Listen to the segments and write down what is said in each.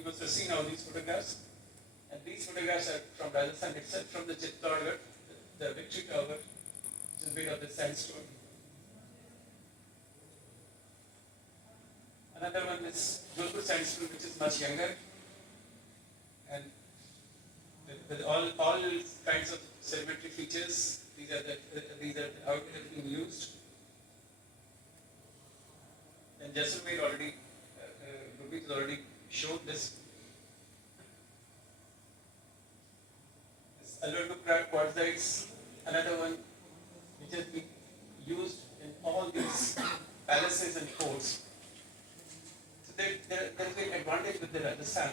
You must have seen all these photographs. And these photographs are from Rajasthan itself, from the Chittorgarh, the Victory Tower, which is made of the sandstone. Another one is Jodhpur sandstone, which is much younger, and with all kinds of sedimentary features. These are how it has been used. And Jaisalmer already, Ruby has already showed this. Alvaro quartzites, another one which has been used in all these palaces and forts. So there is an advantage with the Rajasthan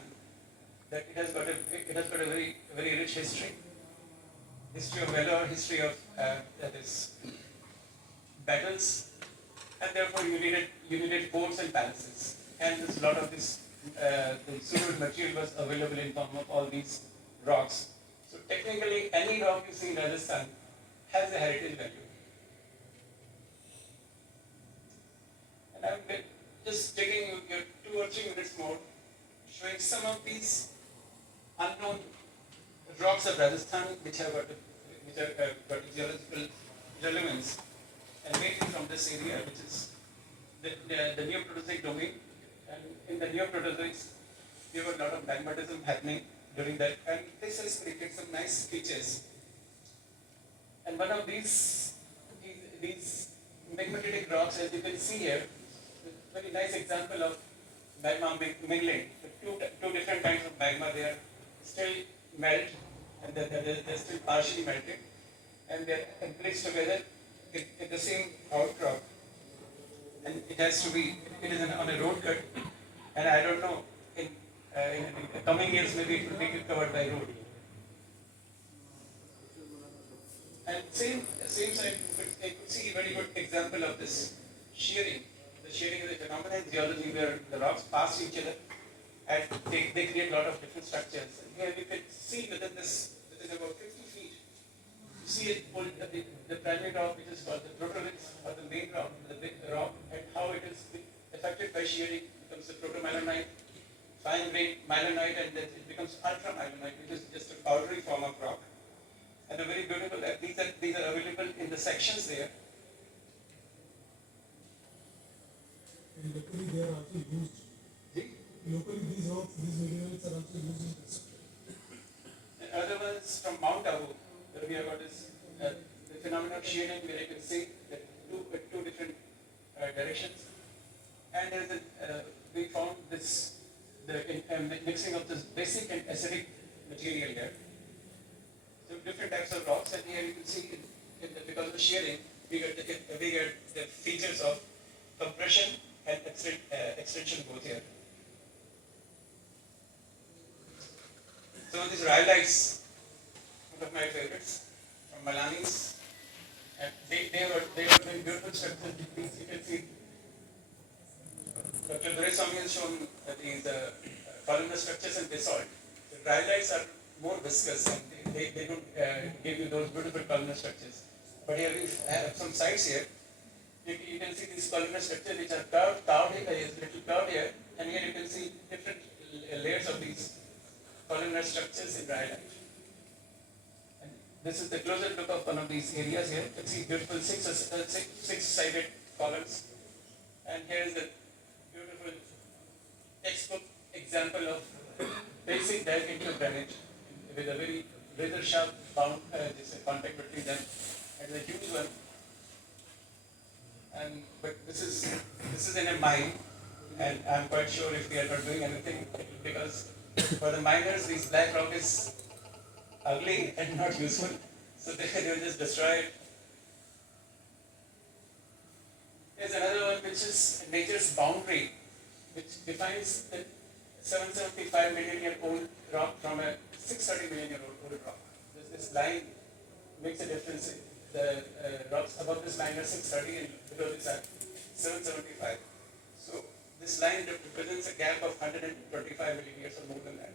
that it has got a very rich history of valor, history of this battles, and therefore you needed forts and palaces, and there's a lot of this the suitable material was available in form of all these rocks. So technically, any rock you see in Rajasthan has a heritage value. And I'm just taking your 2 or 3 minutes more, showing some of these unknown rocks of Rajasthan which have got geological relevance, and mainly from this area, which is the Neoproterozoic domain. And in the Neoproterozoics, there were a lot of magmatism happening during that, and this has created some nice features. And one of these magmatic rocks, as you can see here, a very nice example of magma mingling. Two different kinds of magma, they are still melt, and they're still partially melted, and they're compressed together in the same outcrop. And it is on a road cut, and I don't know, in the coming years maybe it will be covered by road. And same side, I could see a very good example of this shearing. The shearing is a phenomenon in geology where the rocks pass each other and they create a lot of different structures. And here you can see within about 50 feet, you see the primary rock, which is called the proto-rinse, or the main rock, the big rock, and how it is affected by shearing. It becomes a proto-myelonoite, fine-grained myelonoite, and then it becomes ultra-myelonoite, which is just a powdery form of rock. And a very beautiful, these are available in the sections there. And locally they are also used. Locally these rocks, these minerals are also used in this. And other ones from Mount Abu, where we have got this the phenomenon of shearing, where you can see that two different directions. And there is we found the mixing of this basic and acidic material here. So different types of rocks, and here you can see because of shearing, we get the features of compression and extension both here. Some of these rhyolites, one of my favorites, from Malanis, and they were very beautiful structures. You can see Dr. Doraiswamy has shown these columnar structures and basalt. The rhyolites are more viscous, and they don't give you those beautiful columnar structures. But here we have some sites here. You can see these columnar structures which are curved here, little curved here, and here you can see different layers of these columnar structures in rhyolite. And this is the closer look of one of these areas here. You can see beautiful six-sided columns. And here is the beautiful textbook example of basic diagonal drainage with a very razor sharp bound contact between them, and a huge one. But this is in a mine, and I'm quite sure if we are not doing anything, because for the miners this black rock is ugly and not useful, so they will just destroy it. There's another one which is nature's boundary, which defines the 775 million year old rock from a 630 million year old rock. This line makes a difference. The rocks above this line are 630 and below this are 775. So this line represents a gap of 125 million years or more than that.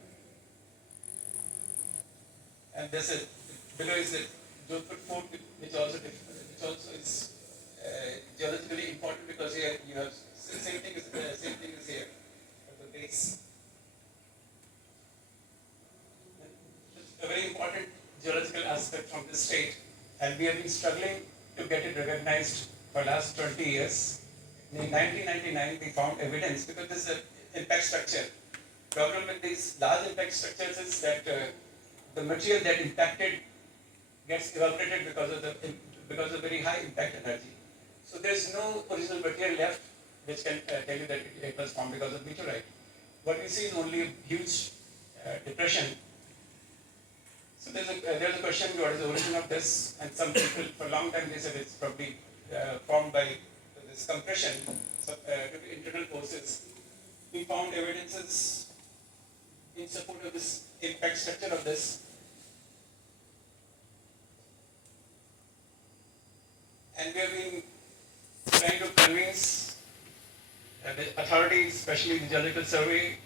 And below is the Jodhpur fort, which also is geologically important, because here you have same thing is here at the base. aspect from the state, and we have been struggling to get it recognized for last 20 years. In 1999, we found evidence because this is an impact structure. Problem with these large impact structures is that the material that impacted gets evaporated because of very high impact energy. So there is no original material left which can tell you that it was formed because of meteorite. What we see is only a huge depression. So there's a question, what is the origin of this? And some people for a long time they said it's probably formed by this compression due to internal forces. We found evidences in support of this impact structure of this. And we have been trying to convince the authorities, especially the Geological Survey,